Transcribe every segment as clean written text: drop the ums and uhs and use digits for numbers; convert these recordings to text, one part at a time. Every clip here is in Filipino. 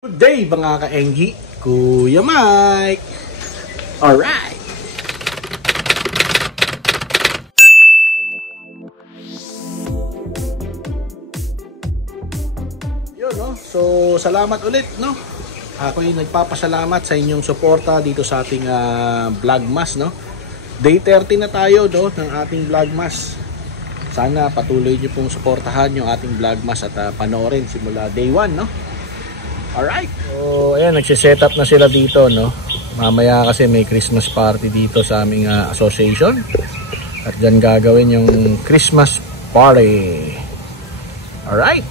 Good day mga ka-Enggi, Kuya Mike. Alright. Yun, no? So salamat ulit, no? Ako'y nagpapasalamat sa inyong suporta dito sa ating vlogmas, no? Day 30 na tayo, no, ng ating vlogmas. Sana patuloy nyo pong suportahan yung ating vlogmas at panoorin simula day 1, no? Alright. So, ayan, nagsiset up na sila dito, no? Mamaya kasi may Christmas party dito sa aming association. At dyan gagawin yung Christmas party. Alright.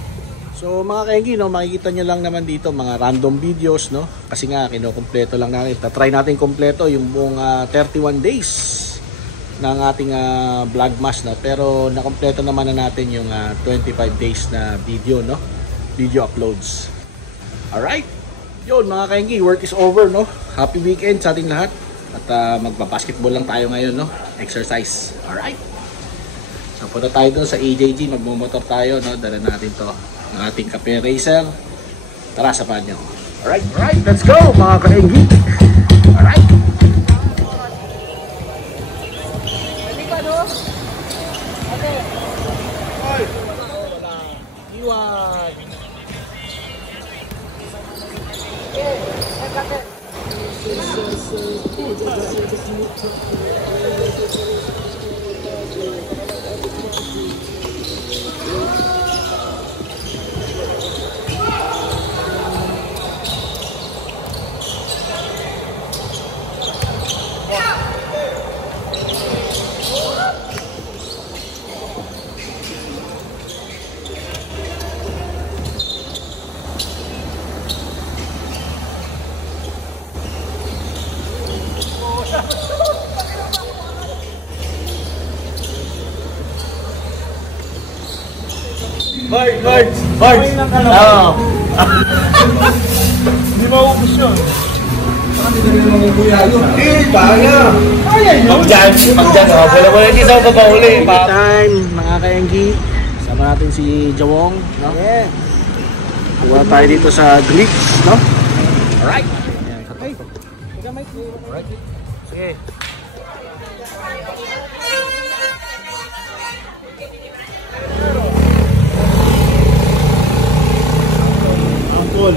So, mga ka-Enggi, no, makikita nyo lang naman dito mga random videos, no? Kasi nga, kinukumpleto lang natin. Tatry natin kumpleto yung buong 31 days ng ating vlogmas, no? Pero nakumpleto naman na natin yung 25 days na video, no? Video uploads. Alright, yun mga ka-Enggi, work is over, no? Happy weekend sa ating lahat. At magbabasketball lang tayo ngayon, no? Exercise, alright. So punta tayo doon sa AJG, magmumotor tayo, no? Dala natin to, ng ating kape racer. Tara, sapahan nyo. Alright, alright, let's go mga ka-Enggi. Alright. Ready ka, no? Okay. Alright. Iwan. March! Oo. Hindi maubos yun. Kaya! Pag-dyan, wala mo hindi sa papauli. Time, mga ka-Enggi. Sama natin si Jawong, no? Yeah. Kuha tayo dito sa Greeks, no? Alright. Okay. Alright. Sige. Cool.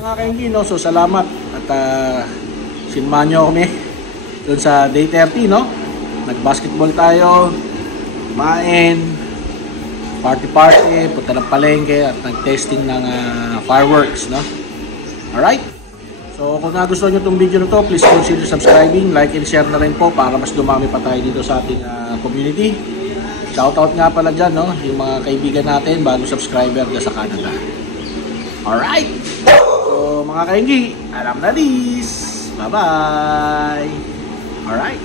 Mga ka-Enggi, no? So salamat at sinamahan nyo kami doon sa day 30, no? Nag-basketball tayo, kumain, party, punta ng palengke at nag-testing ng fireworks, no? Alright? So kung nagustuhan nyo itong video na to, please consider subscribing, like and share na rin po para mas dumami pa tayo dito sa ating community. Shoutout nga pala dyan, no? Yung mga kaibigan natin, bagong subscriber dyan sa Canada. Alright! So mga ka-Enggi, alam na this! Bye-bye! Alright!